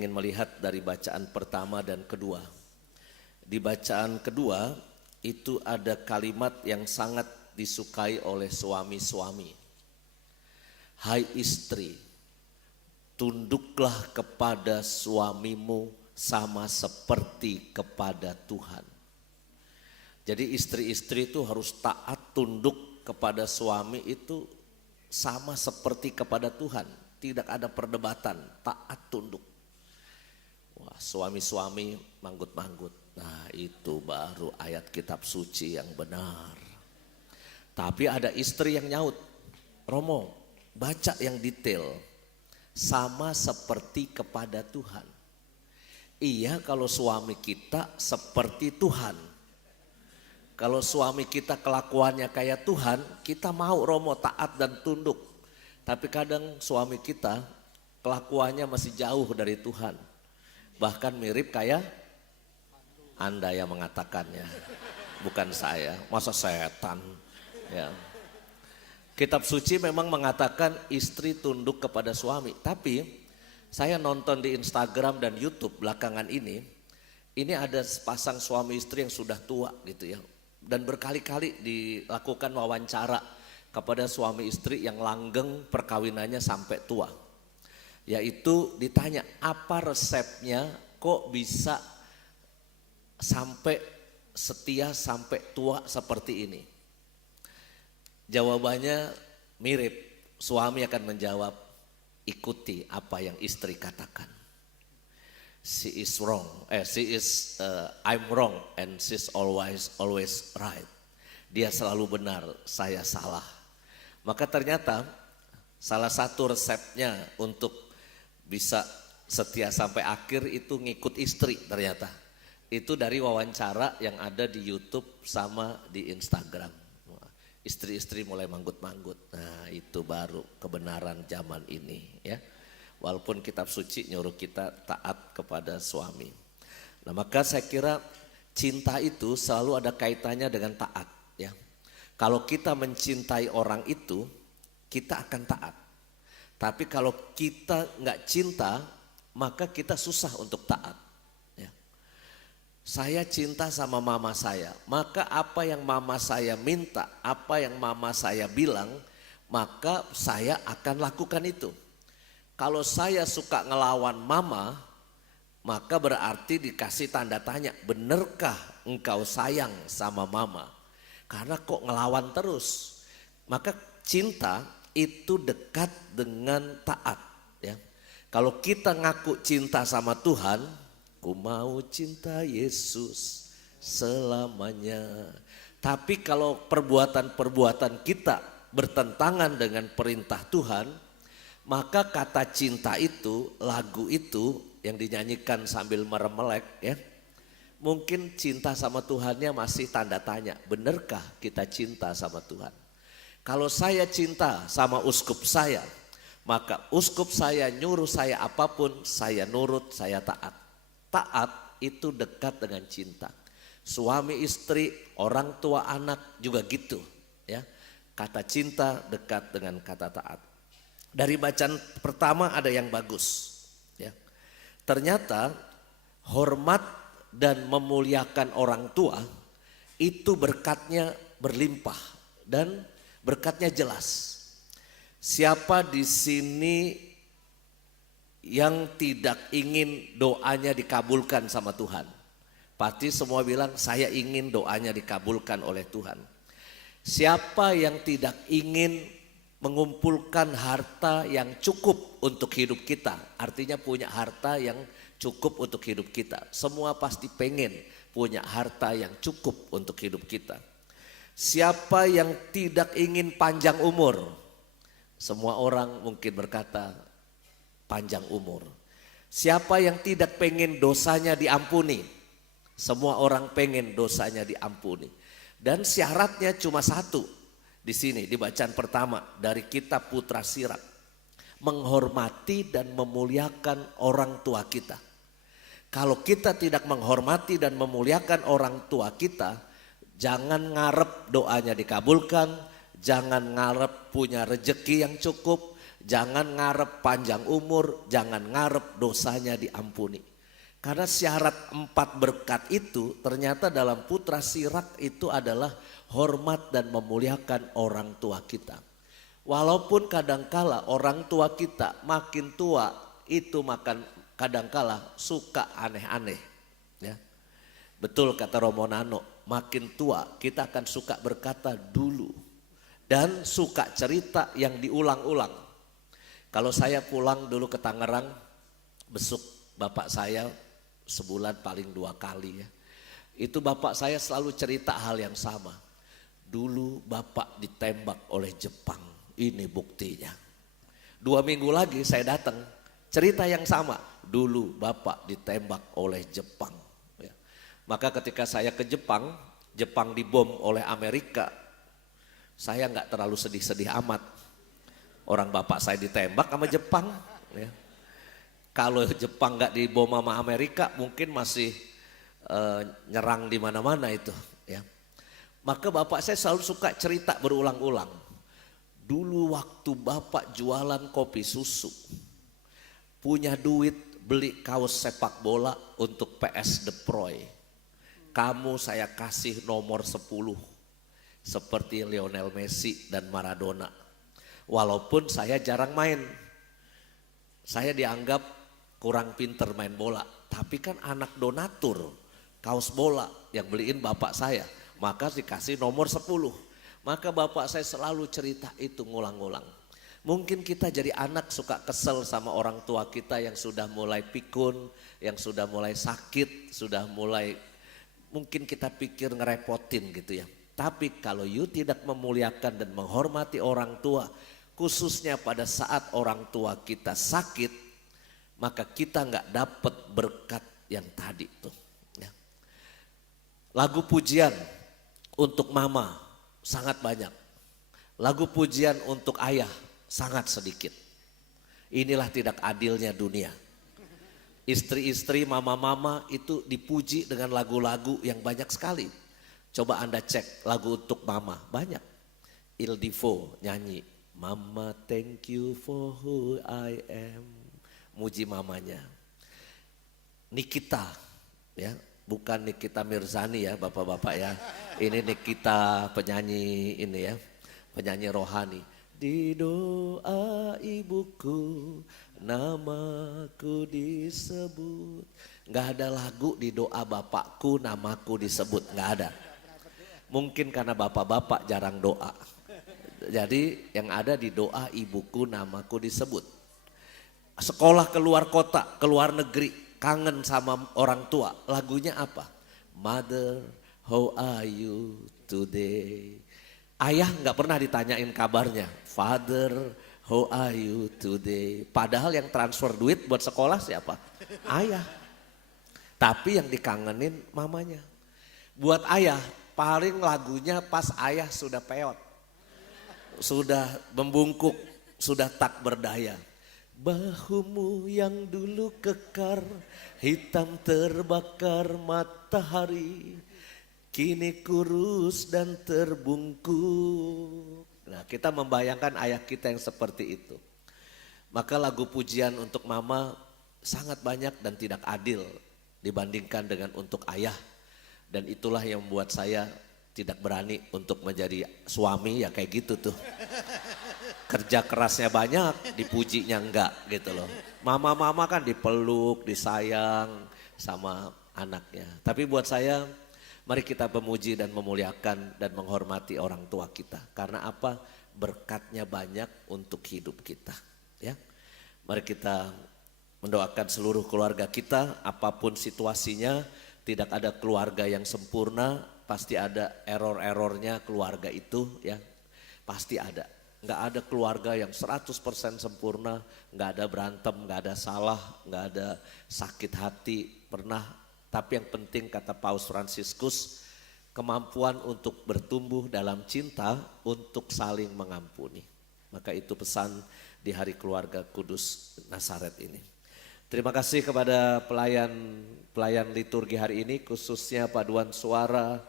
ingin melihat dari bacaan pertama dan kedua. Di bacaan kedua itu ada kalimat yang sangat disukai oleh suami-suami. Hai istri, tunduklah kepada suamimu sama seperti kepada Tuhan. Jadi istri-istri itu harus taat tunduk kepada suami itu sama seperti kepada Tuhan. Tidak ada perdebatan, taat tunduk. Wah, suami-suami manggut-manggut. Nah, itu baru ayat kitab suci yang benar. Tapi ada istri yang nyaut. Romo, baca yang detail. Sama seperti kepada Tuhan. Iya, kalau suami kita seperti Tuhan. Kalau suami kita kelakuannya kayak Tuhan, kita mau Romo taat dan tunduk. Tapi kadang suami kita kelakuannya masih jauh dari Tuhan. Bahkan mirip kayak Anda yang mengatakannya, bukan saya. Masa setan? Ya. Kitab suci memang mengatakan istri tunduk kepada suami. Tapi saya nonton di Instagram dan YouTube belakangan ini ada sepasang suami istri yang sudah tua gitu ya. Dan berkali-kali dilakukan wawancara kepada suami istri yang langgeng perkawinannya sampai tua. Yaitu ditanya, apa resepnya kok bisa sampai setia sampai tua seperti ini? Jawabannya mirip. Suami akan menjawab, ikuti apa yang istri katakan. I'm wrong and she's always right. Dia selalu benar, saya salah. Maka ternyata salah satu resepnya untuk bisa setia sampai akhir itu ngikut istri ternyata. Itu dari wawancara yang ada di YouTube sama di Instagram. Istri-istri mulai manggut-manggut. Nah, itu baru kebenaran zaman ini ya. Walaupun kitab suci nyuruh kita taat kepada suami. Nah, maka saya kira cinta itu selalu ada kaitannya dengan taat ya. Kalau kita mencintai orang itu, kita akan taat. Tapi kalau kita nggak cinta, maka kita susah untuk taat. Ya. Saya cinta sama mama saya, maka apa yang mama saya minta, apa yang mama saya bilang, maka saya akan lakukan itu. Kalau saya suka ngelawan mama, maka berarti dikasih tanda tanya, benarkah engkau sayang sama mama? Karena kok ngelawan terus. Maka cinta itu dekat dengan taat ya. Kalau kita ngaku cinta sama Tuhan, ku mau cinta Yesus selamanya. Tapi kalau perbuatan-perbuatan kita bertentangan dengan perintah Tuhan, maka kata cinta itu, lagu itu yang dinyanyikan sambil meremelek ya. Mungkin cinta sama Tuhannya masih tanda tanya, benarkah kita cinta sama Tuhan? Kalau saya cinta sama uskup saya, maka uskup saya nyuruh saya apapun, saya nurut, saya taat. Taat itu dekat dengan cinta. Suami istri, orang tua anak juga gitu ya. Kata cinta dekat dengan kata taat. Dari bacaan pertama ada yang bagus ya. Ternyata hormat dan memuliakan orang tua itu berkatnya berlimpah dan berkatnya jelas. Siapa di sini yang tidak ingin doanya dikabulkan sama Tuhan? Pasti semua bilang saya ingin doanya dikabulkan oleh Tuhan. Siapa yang tidak ingin mengumpulkan harta yang cukup untuk hidup kita? Artinya punya harta yang cukup untuk hidup kita. Semua pasti pengen punya harta yang cukup untuk hidup kita. Siapa yang tidak ingin panjang umur? Semua orang mungkin berkata panjang umur. Siapa yang tidak pengen dosanya diampuni? Semua orang pengen dosanya diampuni. Dan syaratnya cuma satu di sini di bacaan pertama dari kitab Putra Sirat. Menghormati dan memuliakan orang tua kita. Kalau kita tidak menghormati dan memuliakan orang tua kita, jangan ngarep doanya dikabulkan, jangan ngarep punya rejeki yang cukup, jangan ngarep panjang umur, jangan ngarep dosanya diampuni. Karena syarat 4 berkat itu ternyata dalam Putra Sirak itu adalah hormat dan memuliakan orang tua kita. Walaupun kadangkala orang tua kita makin tua itu makan kadangkala suka aneh-aneh. Ya. Betul kata Romo Nano, makin tua kita akan suka berkata dulu. Dan suka cerita yang diulang-ulang. Kalau saya pulang dulu ke Tangerang, besuk bapak saya sebulan paling 2 kali ya. Itu bapak saya selalu cerita hal yang sama. Dulu bapak ditembak oleh Jepang, ini buktinya. 2 minggu lagi saya datang, cerita yang sama. Dulu bapak ditembak oleh Jepang. Ya. Maka ketika saya ke Jepang, Jepang dibom oleh Amerika. Saya nggak terlalu sedih-sedih amat. Orang bapak saya ditembak sama Jepang. Ya. Kalau Jepang nggak dibom sama Amerika mungkin masih nyerang di mana-mana itu. Ya. Maka bapak saya selalu suka cerita berulang-ulang. Dulu waktu bapak jualan kopi susu, punya duit beli kaos sepak bola untuk PS De Proy. Kamu saya kasih nomor 10 seperti Lionel Messi dan Maradona. Walaupun saya jarang main. Saya dianggap kurang pinter main bola. Tapi kan anak donatur kaos bola yang beliin bapak saya. Maka dikasih nomor 10. Maka bapak saya selalu cerita itu ngulang-ngulang. Mungkin kita jadi anak suka kesel sama orang tua kita yang sudah mulai pikun, yang sudah mulai sakit, sudah mulai mungkin kita pikir ngerepotin gitu ya. Tapi kalau you tidak memuliakan dan menghormati orang tua, khususnya pada saat orang tua kita sakit, maka kita nggak dapat berkat yang tadi tuh. Ya. Lagu pujian untuk mama sangat banyak. Lagu pujian untuk ayah sangat sedikit. Inilah tidak adilnya dunia. Istri-istri, mama-mama itu dipuji dengan lagu-lagu yang banyak sekali. Coba Anda cek lagu untuk mama, banyak. Il Divo nyanyi, Mama thank you for who I am. Muji mamanya. Nikita, ya, bukan Nikita Mirzani ya bapak-bapak ya. Ini Nikita penyanyi ini ya, penyanyi rohani. Di doa ibuku namaku disebut. Nggak ada lagu di doa bapakku namaku disebut, nggak ada. Mungkin karena bapak-bapak jarang doa. Jadi yang ada di doa ibuku namaku disebut. Sekolah keluar kota, keluar negeri, kangen sama orang tua. Lagunya apa? Mother, how are you today? Ayah nggak pernah ditanyain kabarnya. Father, how are you today? Padahal yang transfer duit buat sekolah siapa? Ayah. Tapi yang dikangenin mamanya. Buat ayah, paling lagunya pas ayah sudah peot. Sudah membungkuk, sudah tak berdaya. Bahumu yang dulu kekar, hitam terbakar matahari, kini kurus dan terbungkuk. Nah, kita membayangkan ayah kita yang seperti itu. Maka lagu pujian untuk mama sangat banyak dan tidak adil dibandingkan dengan untuk ayah. Dan itulah yang membuat saya tidak berani untuk menjadi suami ya kayak gitu tuh. Kerja kerasnya banyak, dipujinya enggak gitu loh. Mama-mama kan dipeluk, disayang sama anaknya. Tapi buat saya, mari kita memuji dan memuliakan dan menghormati orang tua kita. Karena apa? Berkatnya banyak untuk hidup kita. Ya, mari kita mendoakan seluruh keluarga kita, apapun situasinya, tidak ada keluarga yang sempurna, pasti ada error-errornya keluarga itu ya, pasti ada. Nggak ada keluarga yang 100% sempurna, nggak ada berantem, nggak ada salah, nggak ada sakit hati, pernah. Tapi yang penting kata Paus Fransiskus, kemampuan untuk bertumbuh dalam cinta untuk saling mengampuni. Maka itu pesan di Hari Keluarga Kudus Nazaret ini. Terima kasih kepada pelayan liturgi hari ini, khususnya paduan suara